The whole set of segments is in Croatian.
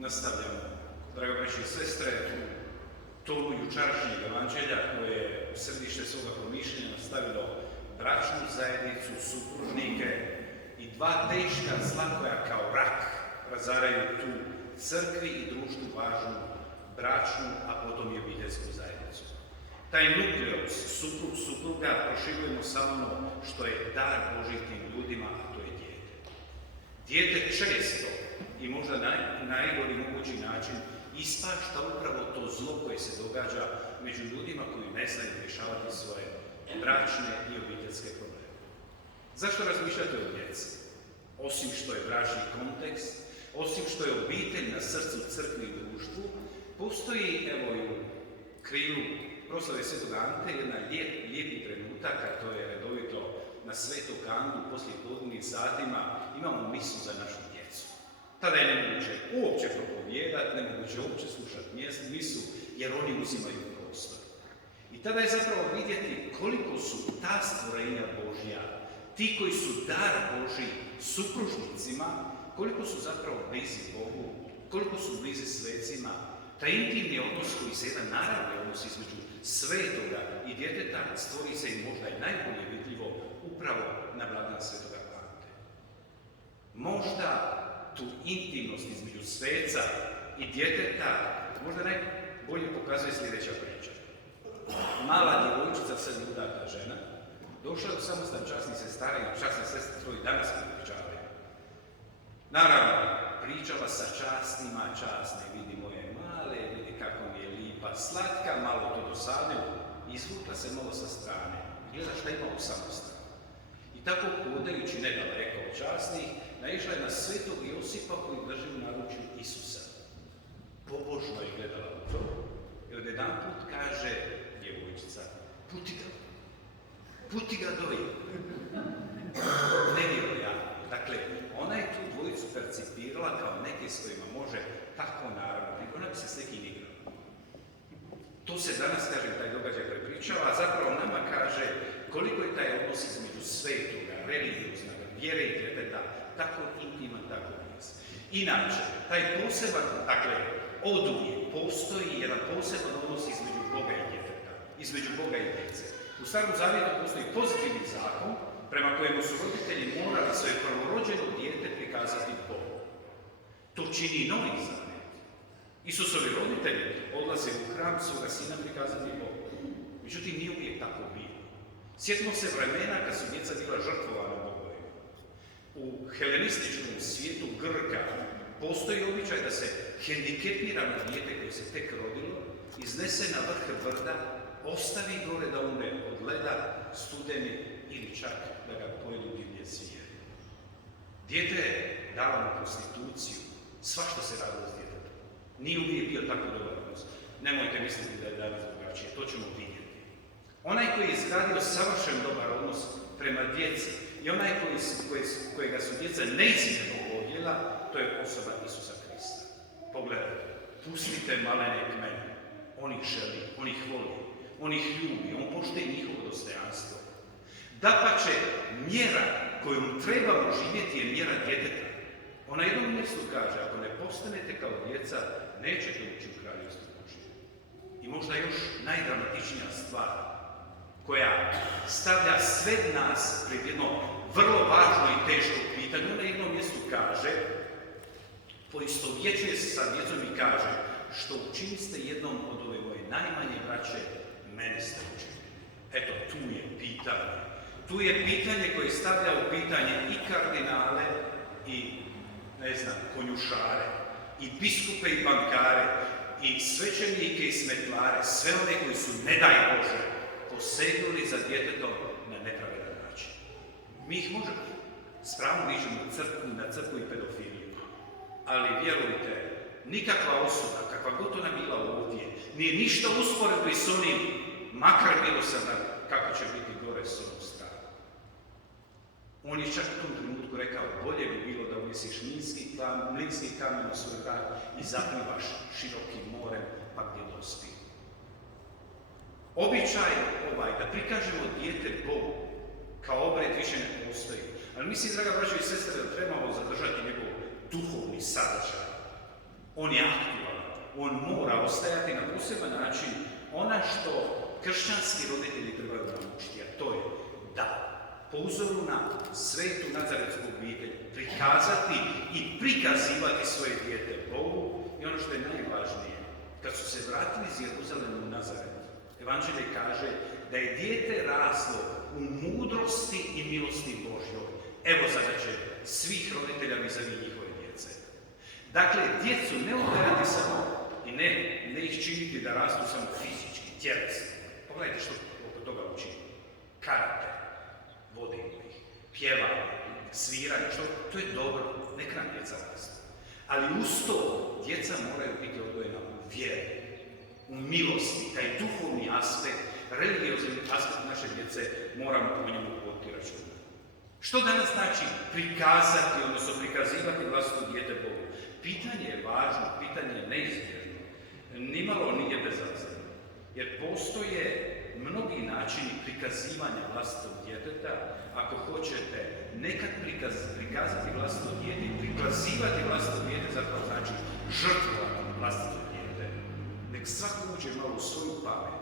Nastavljamo, draga braće i sestre, tonu jučerašnjeg evanđelja koje je u središte svoga promišljanja stavilo bračnu zajednicu, supružnike i dva teška zla koja kao rak razaraju tu crkvi i društvu važnu bračnu, a potom i obiteljsku zajednicu. Taj nukleus, suprug, supruga, proširujemo samo ono što je dar Božih tim ljudima, a to je dijete. Dijete često i možda najgori mogući način ispašta upravo to zlo koje se događa među ljudima koji ne znaju rješavati svoje bračne i obiteljske probleme. Zašto razmišljate o djeci? Osim što je bračni kontekst, osim što je obitelj na srcu crkvi i društvu, postoji, evo i u krilu proslave Svetog Ante, jedna lijepi trenutak, a to je redovito na Svetog Antu poslije podnevnim satima imamo misu za našu djecu. Tada je nemoguće uopće propovijedati, nemoguće uopće slušati misu, jer oni uzimaju prostor. I tada je zapravo vidjeti koliko su ta stvorenja Božja, ti koji su dar Božji supružnicima, koliko su zapravo blizi Bogu, koliko su blizi svecima, taj intimni odnos koji se jedan naravni odnos između svetoga i djeteta stvori se i možda i najbolje vidljivo upravo na blagdan Svetoga Ante. Možda tu intimnost između sveca i djeteta možda najbolje pokazuje sljedeća priča. Mala djevojčica, 7 udata žena, došla u samostan časnih sestara i časne sestre koji danas pričavaju. Naravno, pričala sa časnima, časne, vidi moje male, vidi kako mi je lipa, slatka, malo to dosadilo, izvukla se malo sa strane, gleda šta ima u samostanu. I tako hodajući nedaleko od časnih, naišla je na svetog Josipa koji drži u naručju Isusa. Pobožno je gledala u to i odjedanput kaže djevojčica, puti ga doji. Nevjerojatno. Dakle, ona je tu dvojicu percipirala kao neke s kojima može tako naravno, ona bi se s nekim igrala. To se danas, kažem, taj događaj prepričava, a zapravo nama kaže koliko je taj odnos između svetoga, religioznog, vjere i djeteta, tako intiman, tako bliz. Inače, taj poseban, dakle, oduvijek postoji jedan poseban odnos između Boga i djeteta, između Boga i djece. U Starom Zavjetu postoji pozitivni zakon prema kojemu su roditelji morali svoje prvorođeno dijete prikazati Bogu. To čini Novi Zavjet. Isusovi roditelji odlaze u hram svoga sina prikazati Bogu. Međutim, nije uvijek tako bilo. Sjetimo se vremena kad su djeca bila žrtvovana bogovima. U helenističkom svijetu Grka postoji običaj da se hendikepirano dijete koje se tek rodilo iznese na vrh brda, ostavi gore da umre od leda, studeni ili čak da ga pojedu divlje zvijeri. Dijete je davano prostituciju, svašta se radilo s djetetom. Nije uvijek bio tako dobar odnos. Nemojte misliti da je danas drugačije, to ćemo vidjeti. Onaj koji je izgradio savršen dobar odnos prema djeci i onaj kojega su djeca neizmjerno voljela, to je osoba Isusa Krista. Pogledajte, pustite malene k meni. On ih želi, on ih voli, on ih ljubi, on poštuje njihovo dostojanstvo. Dapače, mjera kojom trebamo živjeti je mjera djeteta. On na jednom mjestu kaže, ako ne postanete kao djeca, nećete ući u kraljevstvo Božje. I možda još najdramatičnija stvar, koja stavlja sve nas pred jedno vrlo važno i teško pitanje. On na jednom mjestu kaže, poistovjećuje se sa djecom i kaže, što učiniste jednom od ove moje najmanje braće, mene ste učinili. Eto, tu je pitanje. Tu je pitanje koje stavlja u pitanje i kardinale, i, konjušare, i biskupe i bankare, i svećenike i smetlare, sve one koji su, ne daj Bože, posegnuli za djetetom na nepravedan način. Mi ih možemo, s pravom viđemo na crkvu i pedofiliju, ali vjerujte, nikakva osuda, kakva god ona bila ovdje, nije ništa usporedbi s onim, makar bilo sada kako će biti gore s onom stranu. On je čak u tom trenutku rekao, bolje bi bilo da uvjesiš mlinski kamen u svoj vrat i zaplivaš širokim morem, pa gdje dospije. Običaj da prikažemo dijete Bogu kao obred više ne postoji. Ali mislim, draga braćo i sestre, da trebamo zadržati njegov duhovni sadržaj. On je aktivan, on mora ostajati na poseban način. Ona što kršćanski roditelji trebaju naučiti, a to je da po uzoru na svetu nazaretsku obitelj prikazati i prikazivati svoje dijete Bogu. I ono što je najvažnije, kad su se vratili iz Jeruzalema u Nazaret, Evanđelje kaže da je dijete raslo u mudrosti i milosti Božjoj. Evo zadaće svih roditelja vizavi njihove djece. Dakle, djecu ne odgajati samo i ne ih činiti da rastu samo fizički, tjelesno. Pogledajte što oko toga učini. Karate, vodimo ih, pjevanje, sviranje, to je dobro, nek nam djeca rastu. Ali uz to djeca moraju biti odgojena u vjeri, u milosti, taj duhovni aspekt, religiozni aspekt naše djece moramo po njemu voditi računa. Što danas znači prikazati, odnosno prikazivati vlastito dijete Bogu? Pitanje je važno, pitanje je neizbježno. Nimalo nije bezazleno. Jer postoje mnogi načini prikazivanja vlastitog djeteta. Ako hoćete nekad prikazati vlastito dijete i prikazivati vlastito dijete, zapravo znači žrtvovati vlastito dijete. Nek svako uđe malo u svoju pamet,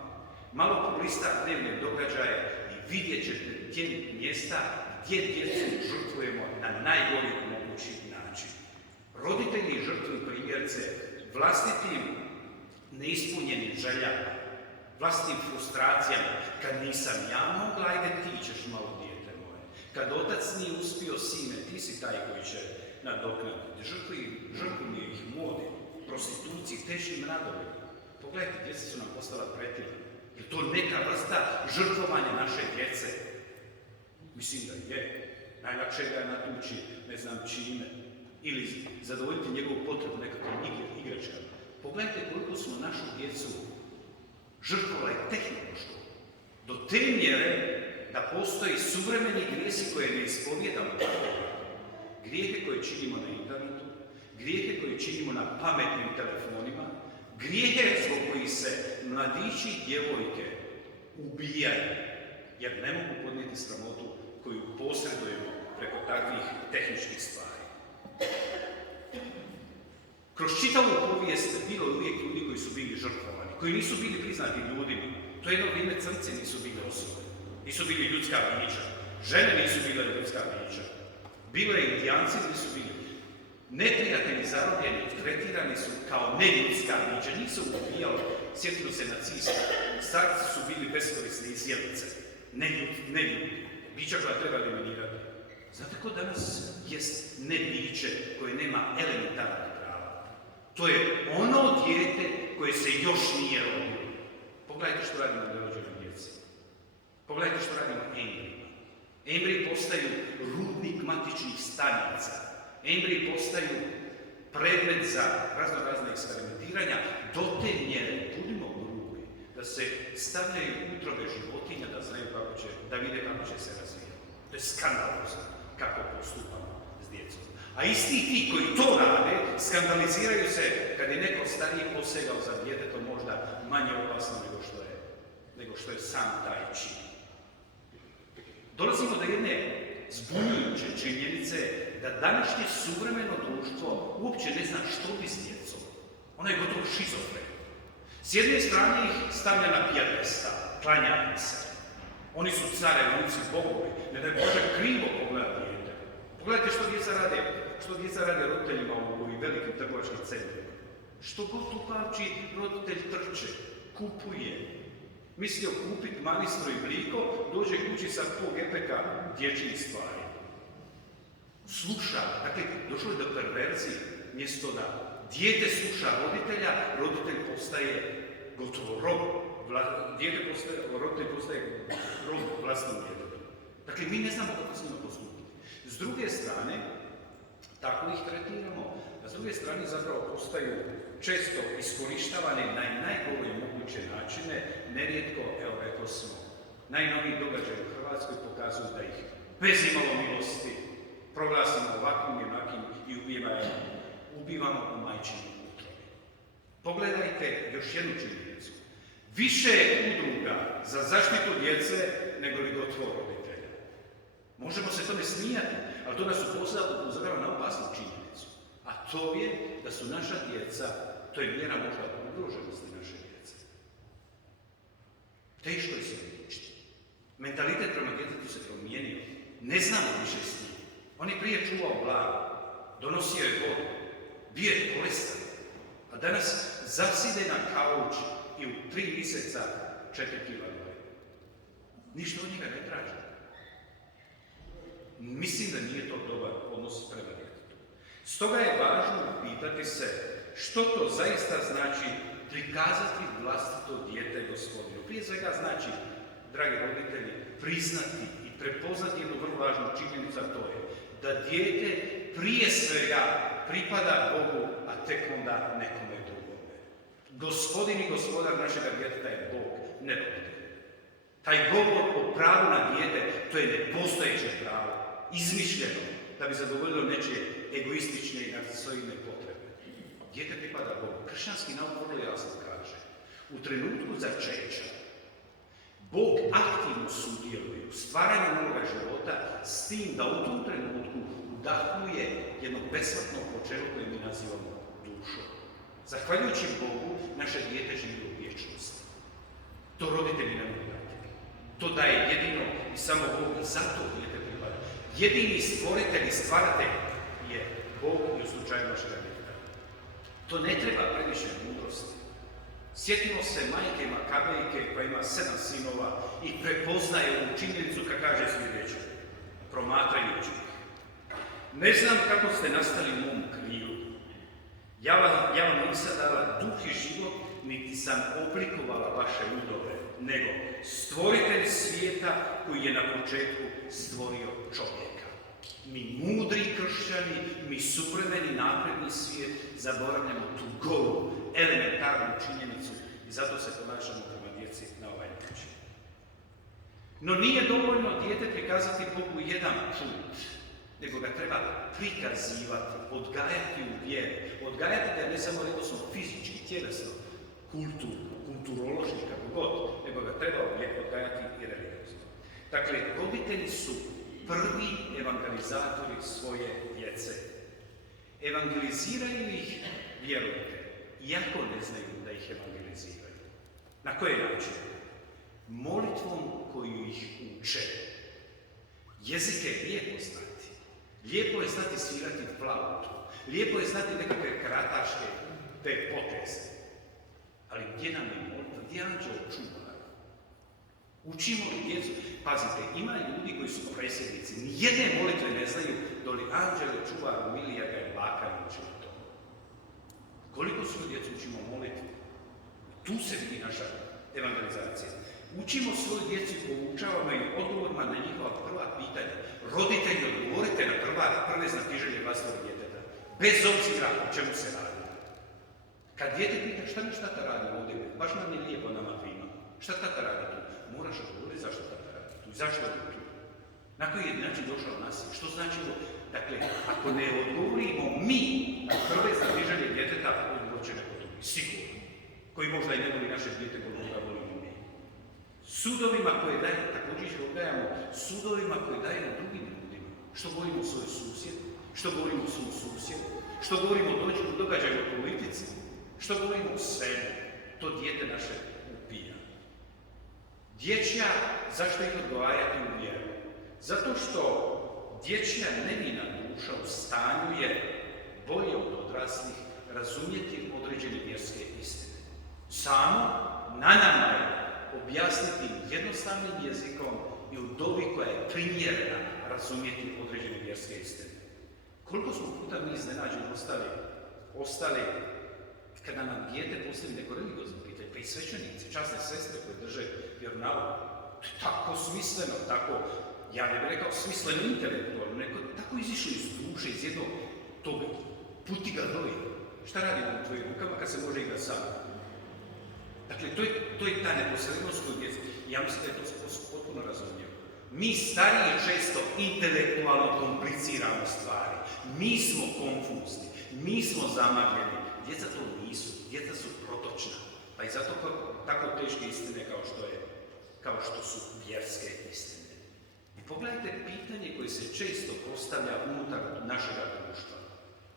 malo polista dnevne događaje i vidjet ćete gdje mjesta gdje djecu žrtvujemo na najgori mogući način. Roditelji žrtvuju primjerce vlastitim neispunjenim željama, vlastitim frustracijama. Kad nisam ja mogla, ajde ti ćeš malo dijete moje. Kad otac nije uspio, sine, ti si taj koji će nadoknaditi. Žrtvuju ih mode, prostituciji, teškim radovima. Pogledajte, djeca su nam postala pretilja. Je to neka vrsta žrtvovanja naše djece? Mislim da je. Najlakše ga natući, ne znam čime. Ili zadovoljiti njegovu potrebu nekakvom igračkama. Pogledajte koliko smo našu djecu žrtvovali tehnološko. Do te mjere da postoji suvremeni grijesi koje ne ispovjedamo. Grijehe koje činimo na internetu, grijehe koje činimo na pametnim telefonima, grijehe zbog kojih se mladići i djevojke ubijaju, jer ne mogu podnijeti sramotu koju posredujemo preko takvih tehničkih stvari. Kroz čitavu povijest bilo je uvijek ljudi koji su bili žrtvovani, koji nisu bili priznati ljudima. To je jedno vrijeme crnci nisu bili osobe, nisu bili ljudska bića, žene nisu bile ljudska bića, bile indijanci nisu bili. Neprijatelji zarobljeni, tretirani su kao neljudska bića, nisu ubijali, sjetilo se nacista, starci su bili beskorisne izjelice, neljudi, bića koja treba eliminirati. Znate ko danas jest nebiće koje nema elementarnog prava? To je ono dijete koje se još nije rodilo. Pogledajte što radimo na nerođenoj djeci. Pogledajte što radimo embrijima. Embriji postaju rudnik matičnih stanica. Embriji postaju predmet za razne eksperimentiranja do te mjere, budimo grubi, da se stavljaju utrobe životinja da znaju kako će, da vide kako će se razvijati. To je skandalozno kako postupamo s djecom. A isti ti koji to rade, skandaliziraju se kad je neko stariji posegao za djetetom možda manje opasno nego što je sam taj čin. Dolazimo do jedne zbunjujuće činjenice da današnje suvremeno društvo uopće ne zna što bi s djecom. Ono je gotovo šizofreno. S jedne strane ih stavlja na pijedestal, klanja im se. Oni su carevi, bogovi, ne daj Bože krivo pogleda dijete. Pogledajte što djeca rade roditeljima u ovim velikim trgovačkim centrima. Što god upavči, roditelj trče, kupuje. Mislio kupiti manistro i bliko, dođe kući sa pol gepeka dječjih stvari. Sluša, dakle, došlo je do perverzije, mjesto da dijete sluša roditelja, roditelj postaje gotovo rob. Roditelj postaje rob vlastnom djetetu. Dakle, mi ne znamo kako s njima postupiti. S druge strane, tako ih tretiramo, a s druge strane zapravo postaju često iskorištavane na najgore moguće načine, nerijetko, evo rekao smo, najnoviji događaj u Hrvatskoj pokazuju da ih bez imalo milosti proglasimo ovakvim i onakvim i ubivamo u majčinom utrobi. Pogledajte još jednu činjenicu. Više je udruga za zaštitu djece nego li gotovo roditelja. Možemo se tome smijati, ali to nas upozorava na opasnu činjenicu. A to je da su naša djeca, to je mjera možda ugroženosti naše djece. Teško je se odlučiti. Mentalitet prema djetetu se promijenio. Ne znamo više s njim. On je prije čuvao glavu, donosio je vodu, bio je bolestan, a danas zaside na kauč i u 3 mjeseca 4 kila gore. Ništa od njega ne traži. Mislim da nije to dobar odnos prema djetetu. Stoga je važno pitati se što to zaista znači prikazati vlastito dijete Gospodinu. Prije svega znači, dragi roditelji, priznati i prepoznati jednu vrlo važnu činjenicu, a to je da dijete prije svega pripada Bogu, a tek onda nekome drugome. Gospodin i gospodar našega djeteta je Bog, ne roditelj. Taj govor o pravu na dijete, to je nepostojeće pravo, izmišljeno, da bi zadovoljilo nečije egoistične i narcisoidne potrebe. Dijete pripada Bogu. Kršćanski nauk vrlo jasno kaže. U trenutku začeća Bog aktivno sudjeluje u stvaranju novoga života s tim da u tom trenutku udahuje jedno besmrtno počelo koje mi nazivamo dušom. Zahvaljujući Bogu, naše dijete živi u vječnosti. To roditelji ne mogu dati. To daje jedino i samo Bog i zato dijete pripada. Jedini stvoritelj i stvaratelj je Bog i u slučaju našega djeteta. To ne treba previše mudrosti. Sjetimo se majke Makabejke koja ima 7 sinova i prepoznaje ovu činjenicu kad kaže sljedeće, promatrajući ih. Ne znam kako ste nastali u mom krilu. Ja vam nisam dala duh i život, niti sam oblikovala vaše udove, nego stvoritelj svijeta koji je na početku stvorio čovjeka. Mi mudri kršćani, mi suvremeni napredni svijet zaboravljamo tu golu, elementarnu činjenicu i zato se ponašamo prema djeci na ovaj način. No nije dovoljno dijete prikazati Bogu jedan put, nego ga treba prikazivati, odgajati u vjeri. Odgajati ga ne samo rekao fizički, tjelesno, kulturološki, kako god, nego ga treba odgajati i religiozno. Dakle, roditelji su prvi evangelizatori svoje djece. Evangeliziraju ih, vjerujte, iako ne znaju da ih evangeliziraju. Na koji način? Molitvom koju ih uče. Jezik je lijepo znati. Lijepo je znati svirati flautu. Lijepo je znati nekakve krataške te poteze. Ali gdje nam je molitva? Gdje anđeo čuva? Učimo li djecu? Pazite, ima ljudi koji su presjednici. Nijedne molitve ne znaju doli anđele čuva Milija ga je baka učila to. Koliko svoju djecu učimo molitvu? Tu se vidi naša evangelizacija. Učimo svoju djecu i poučavamo ih odgovorima na njihova prva pitanja. Roditelji, odgovorite na prve znatiželje vlastnog djeteta. Bez obzira o čemu se radi. Kad dijete pita šta tata radi ovdje, baš nam je lijepo nama dvima. Šta tata radi tu? Moraš odgovoriti zašto tata radi tu. Zašto je tu? Na koji je način došao nas? Što znači to? Dakle, ako ne odgovorimo mi na prve znatiželje djeteta, odgovor će neko drugi. Sigurno. Koji možda i ne voli naše dijete, koliko ga volimo mi. Sudovima koje dajemo, također ih odgajamo, sudovima koje dajemo drugim ljudima. Što govorimo o svojoj susjedu, što govorimo o svom susjedu, što govorimo o događaju o politici, što govorimo o svemu, to dijete naše upija. Dječja, zašto ih odgajati u vjeru? Zato što dječja nevina duša u stanju je bolje od odraslih razumjeti određene vjerske istine. Samo na nama je objasniti jednostavnim jezikom i u dobi koja je primjerena razumjeti određene vjerske istine. Koliko smo puta mi iznenađeni ostali kada nam dijete postavi neko religiozno pitanje, pa i svećenici, časne sestre koje drže vjeronauk, tako smisleno, tako, ja ne bih rekao smisleno intelektualno, nego tako izišlo iz duše, iz jednog tog putiga doli. Šta radimo u tvojim rukama kad se može igrati sam? Dakle, to je ta neposrednost koju djeca. Ja mislim da je to potpuno razumljivo. Mi stariji često intelektualno kompliciramo stvari. Mi smo konfuzni, mi smo zamagljeni. Djeca to nisu, djeca su protočna. Pa i zato tako teške istine kao što su vjerske istine. I pogledajte pitanje koje se često postavlja unutar našega društva.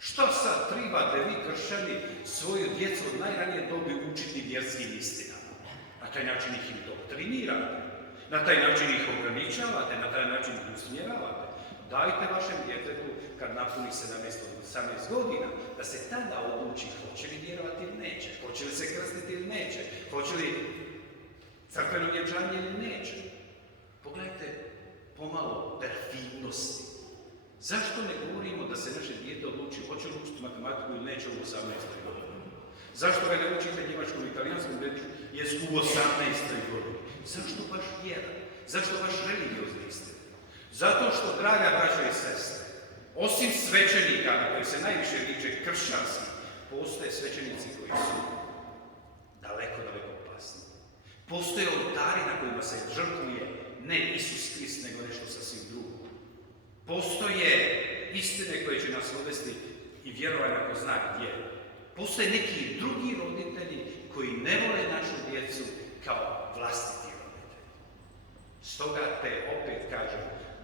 Šta sad treba da vi kršćani svoju djecu od najranije dobi učiti vjerskim istinama? Na taj način ih indoktrinirate, na taj način ih ograničavate, na taj način ih usmjeravate. Dajte vašem djetetu, kad napuni 17-18 godina, da se tada odluči hoće li vjerovati ili neće, hoće li se krstiti ili neće, hoće li crkveno vjenčanje ili neće. Pogledajte pomalo perfidnosti. Zašto ne govorimo da se naše dijete odluči hoće li učiti matematiku ili neće u 18. godini? Zašto ga ne učite njemačkom i italijanskom jeziku u 18. godini? Zašto baš vjera? Zašto baš religiozni istina? Zato što, draga braćo i sestre, osim svećenika na koji se najviše liče kršćanski, postoje svećenici koji su daleko opasni. Postoje oltari na kojima se žrtvuje ne Isus Krist, nego nešto sasvim drugo. Postoje istine koje će nas odvesti i vjerovanje ako zna gdje. Postoje neki drugi roditelji koji ne vole našu djecu kao vlastiti roditelji. Stoga te opet kažem,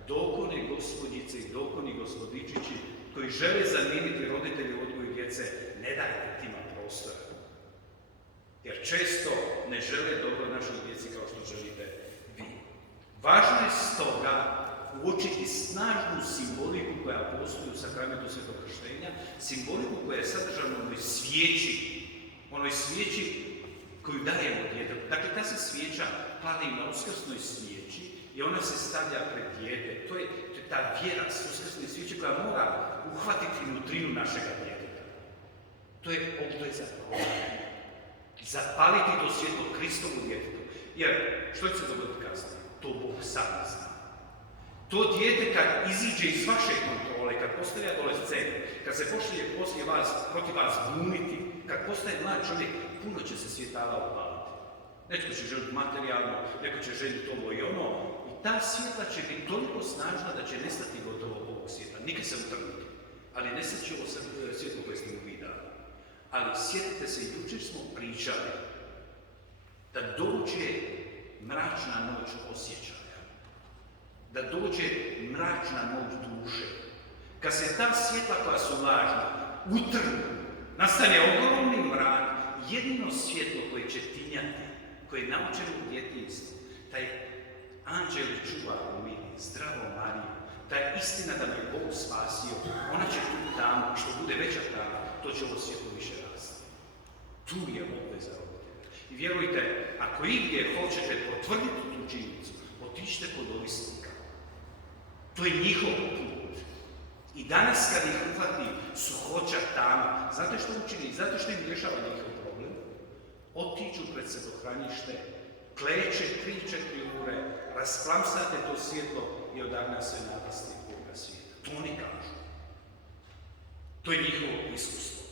dokone gospođice i dokoni gospodičići koji žele zamijeniti roditelje u odgoju djece, ne dajte tima prostora. Jer često ne žele dobro našoj djeci kao što želite vi. Važno je stoga uočiti snažnu simboliku koja postoji u sakramentu svetog krštenja, simboliku koja je sadržana u onoj svijeći koju dajemo djetetu. Dakle, ta se svijeća pali na uskrsnoj svijeći i ona se stavlja pred dijete. To je ta vjera s uskrsne svijeće koja mora uhvatiti nutrinu našega djeteta. To je obveza roditelja. Zapaliti to svjetlo Kristovu djetetu. Jer, što će se dogoditi kasnije? To Bog sam zna. To dijete kad iziđe iz vaše kontrole, kad postaje adolescent, kad se počne protiv vas glumiti, kad postaje mlad čovjek, puno će se svjetala upaliti. Netko će želiti materijalno, neko će željeti ovo i ono. I ta svjetla će biti toliko snažna da će nestati gotovo ovog svijeta. Nikad se utrnuti. Ali nestat će ovo svjetlo koje ste mu vi dali. Ali sjetite se, jučer smo pričali da dođe mračna noć osjećaja. Da dođe mračna noć duše. Kad se ta svjetla koja su lažna utrnu, nastane ogromni mrak, jedino svjetlo koje će tinjati, koje je naučeno u djetinjstvu, taj anđel čuvar u meni, zdravo Marija, ta istina da me Bog spasio, ona će tu tamo, što bude veća tamo, to će ovo svjetlo više rasti. Tu je obveza roditelja. I vjerujte, ako igdje hoćete potvrditi tu činjenicu, otiđite kod ovisnika. To je njihov put. I danas kad ih uhvati suhoća tama, znate što učini? Zato što im rješava njihov problem. Otiđu pred svetohranjište, kleče 3-4 ure, rasplamsate to svjetlo i odagna se nadasti ovoga svijeta. To oni kažu. To je njihovo iskustvo.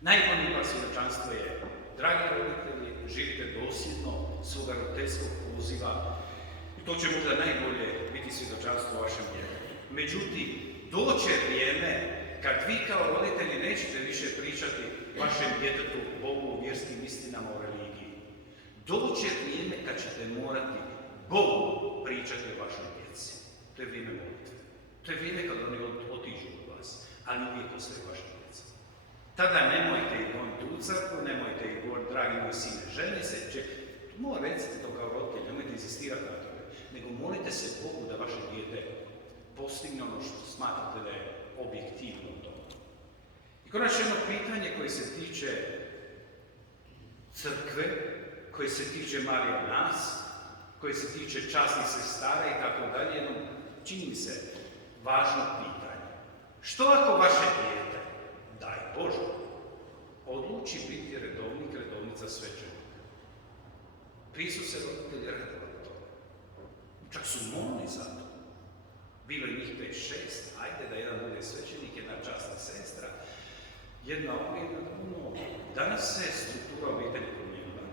Najbolje pa svjedočanstvo je, dragi roditelji, živite dosljedno svoga roditeljskog poziva. I to će možda najbolje biti svjedočanstvo vašem djetetu. Međutim, doće vrijeme kad vi kao roditelji nećete više pričati vašem djetetu Bogu, vjerskim istinama o religiji. Doće vrijeme kad ćete morati Bogu pričati o vašoj djeci. To je vrijeme molitve. To je vrijeme kad oni otiđu od vas, ali uvijek ostaju vaše djece. Tada nemojte ih goniti u crkvu, nemojte ih govoriti, dragi moj sine, ženi se, recite to kao roditelj, nemojte insistirati na tome, nego molite se Bogu da vaše dijete postigne ono što smatrate da je objektivno to. I konačno jedno pitanje koje se tiče crkve, koje se tiče Marija nas, koje se tiče časnih sestara i tako dalje, jedno, čini mi se, važno pitanje. Što ako vaše dijete, daj Bože, odluči biti redovnik, redovnica svećenika? Prisu se roditelji redovali to. Čak su molili za to. Bilo je njih 5-6, ajde da jedan bude svećenik, jedna časna sestra, jedna ono. Danas se struktura obitelji promijenila.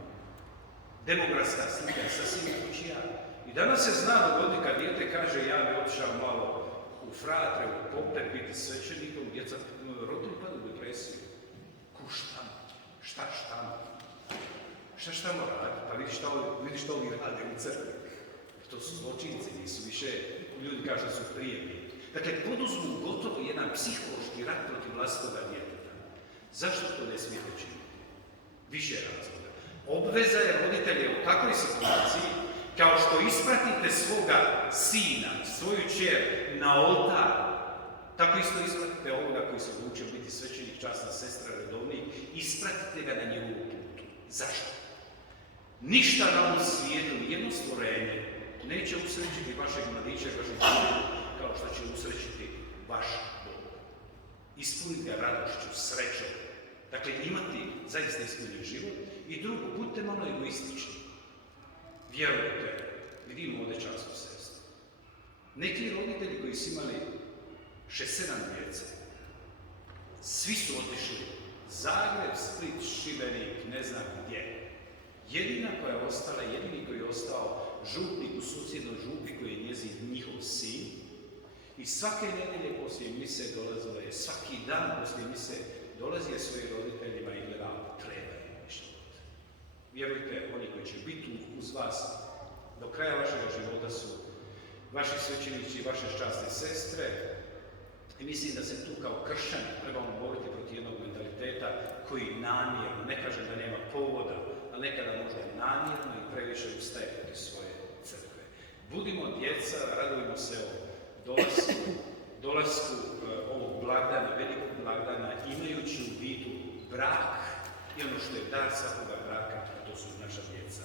Demografska slika je sasvim drugačija. I danas se zna dogoditi kad dijete kaže ja bi otišao malo u fratre, u pope, biti svećenikom, djeca roditelji pada u depresiju. Šta štamo radi? Pa vidiš što ovi rade u crkvi. To su zločinci, nisu više, ljudi kažu da su prijemni. Dakle, poduzmu gotovo jedan psihološki rat protiv vlastitoga djeteta. Zašto to ne smijete činiti? Više razloga. Obveza je roditelja u takvoj situaciji, kao što ispratite svoga sina, svoju kćer na oltar, tako isto ispratite ovoga koji se odlučio biti svećenik, časna sestra, redovnik, ispratite ga na njegovu putu. Zašto? Ništa na ovom svijetu, jedno stvorenje, neće usrećiti vašeg mladića, vašeg djetetu, kao što će usrećiti vaš Bog. Ispuniti ga radošću, srećom. Dakle, imati zaista ispunjen život. I drugo, budite malo egoistični. Vjerujte, vidimo ovdje časnu sestru. Neki roditelji koji su imali 6-7 djece, svi su otišli. Zagreb, Split, Šibenik, ne znam gdje. Jedina koja je ostala, jedini koji je ostao župnik u susjednoj župi koji je njihov sin. I svake nedjelje poslije mise dolazila je, svaki dan poslije mise dolazio svojim roditeljima i gledao, treba im život. Vjerujte, oni koji će biti uz vas do kraja vašeg života su vaši svećenici i vaše časne sestre. I mislim da se tu kao kršćani trebamo boriti protiv jednog mentaliteta koji namjerno, ne kažem da nema povoda, ali nekada možda namjerno i previše ustaje protiv svoje crkve. Budimo djeca, radujemo se o dolasku ovog blagdana, velikog blagdana, imajući u vidu brak i ono što je dar svakoga braka, a to su naša djeca.